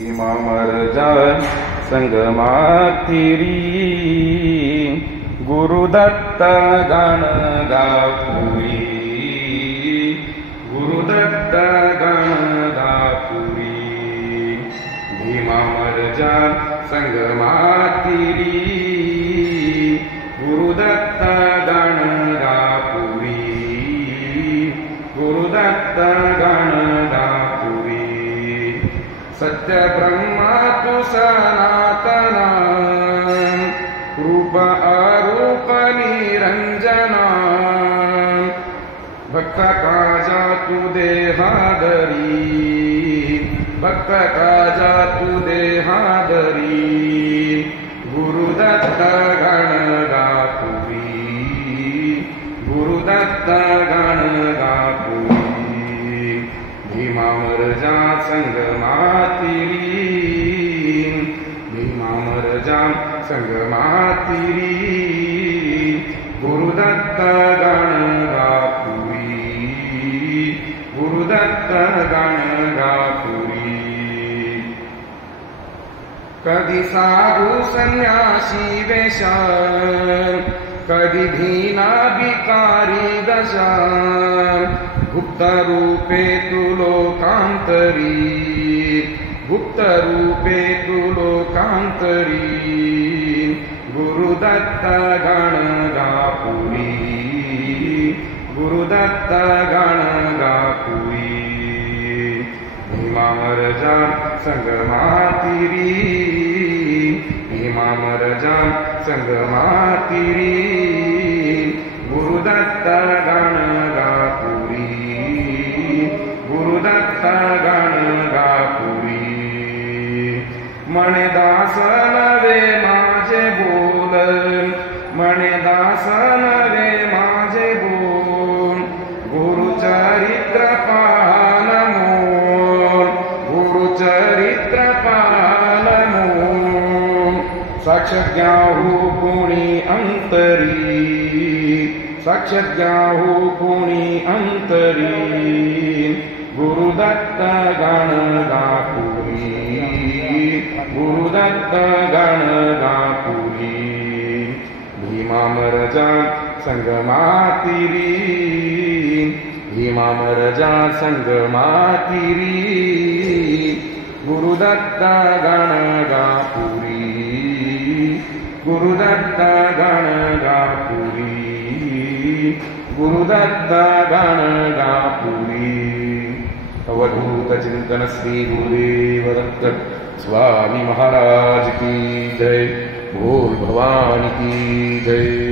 इमामरजान संगमातिरी गुरुदत्त गण गापुरी गुरुदत्त गण गापुरी इमामरजान संगमातिरी गुरुदत्त गण गापुरी गुरुदत्त गण गापुरी सत्य ब्रह्मा तु सनातना रूप अरूप निरंजना भक्त काजा तु देहादरी भक्त काजा तु देहादरी गुरुदत्त गण गापुरी गुरुदत्त गण गापुरी भीमामरजा संगमातिरी भीमामरजा संगमातिरी गुरुदत्त गण गापुरी गुरुदत्त गण गापुरी कधी साधू संन्यासी वेशा कधी धीना भिकारी दशा गुप्त रूपे तु लोकांतरी गुप्त रूपे तु लोकांतरी गुरुदत्त गण गापुरी गुरुदत्त गण गापुरी भीमामरजा संगमातिरी भीमामरजा संगमातिरी गुरुदत्त गण गापुरी गुरुदत्त गण गापुरी म्हणे दास नवे माझे बोल म्हणे दास नवे माझे बोल गुरुचरित्र पाहन मोल गुरुचरित्र पाहन मोल साक्ष ज्ञाहू कोणी अंतरी साक्ष ज्ञाहू कोणी अंतरी गुरुदत्त गण गापुरी गुरुदत्त गण गापुरी भीमामरजा संगमातिरी भीमामरजा संगमातिरी गुरुदत्त गण गापुरी गुरुदत्त गण गापुरी गुरुदत्त गण गापुरी अवधूत चिंतन श्री गुरुदेव दत्त स्वामी महाराज की जय। बोल भवानी की जय।